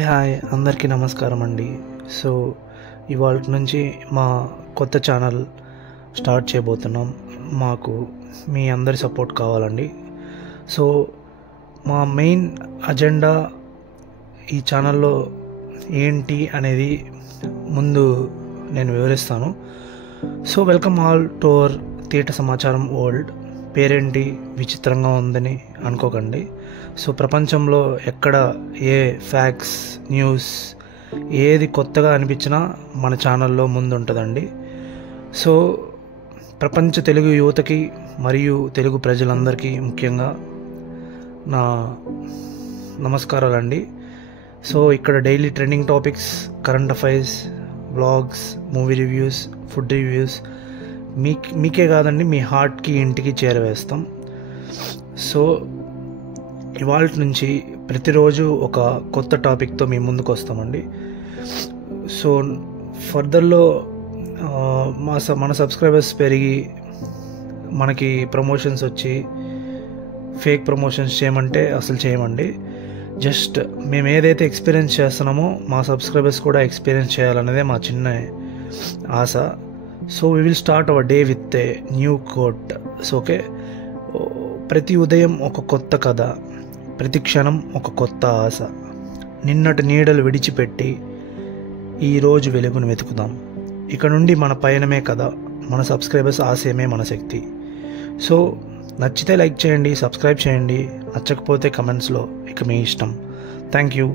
Hi అందరికీ నమస్కారం అండి. సో ఇవాల్టి నుంచి మా కొత్త ఛానల్ స్టార్ట్ చేయబోతున్నాం. మాకు మీ అందరి సపోర్ట్ కావాలండి. సో మా మెయిన్ అజెండా ఈ ఛానల్లో ఏంటి అనేది ముందు నేను వివరిస్తాను. So welcome all to our theta సమాచారం వరల్డ్. పేరేంటి విచిత్రంగా ఉందని అనుకోకండి. సో ప్రపంచంలో ఎక్కడ ఏ ఫ్యాక్ట్స్ న్యూస్ ఏది కొత్తగా అనిపించినా మన ఛానల్లో ముందు ఉంటుందండి. సో ప్రపంచ తెలుగు యువతకి మరియు తెలుగు ప్రజలందరికీ ముఖ్యంగా నా నమస్కారాలండి. సో ఇక్కడ daily trending topics, current affairs, vlogs, movie reviews, food reviews మీకే కాదండి, మీ హార్ట్కి ఇంటికి చేరవేస్తాం. సో ఇవాల్టి నుంచి ప్రతిరోజు ఒక కొత్త టాపిక్తో మీ ముందుకు వస్తామండి. సో ఫర్దర్లో మన సబ్స్క్రైబర్స్ పెరిగి మనకి ప్రమోషన్స్ వచ్చి ఫేక్ ప్రమోషన్స్ చేయమంటే అసలు చేయమండి. జస్ట్ మేము ఏదైతే ఎక్స్పీరియన్స్ చేస్తున్నామో మా సబ్స్క్రైబర్స్ కూడా ఎక్స్పీరియన్స్ చేయాలన్నదే మా చిన్న ఆశ. So we will start our day with a new quote. So okay, ప్రతి ఉదయం ఒక కొత్త కథ, ప్రతి క్షణం ఒక కొత్త ఆశ. నిన్నటి నీడలు విడిచిపెట్టి ఈరోజు వెలుగును వెతుకుదాం. ఇక నుండి మన పయనమే కదా, మన సబ్స్క్రైబర్స్ ఆశయమే మన శక్తి. సో నచ్చితే లైక్ చేయండి, సబ్స్క్రైబ్ చేయండి, నచ్చకపోతే కమెంట్స్లో ఇక మీ ఇష్టం. Thank you.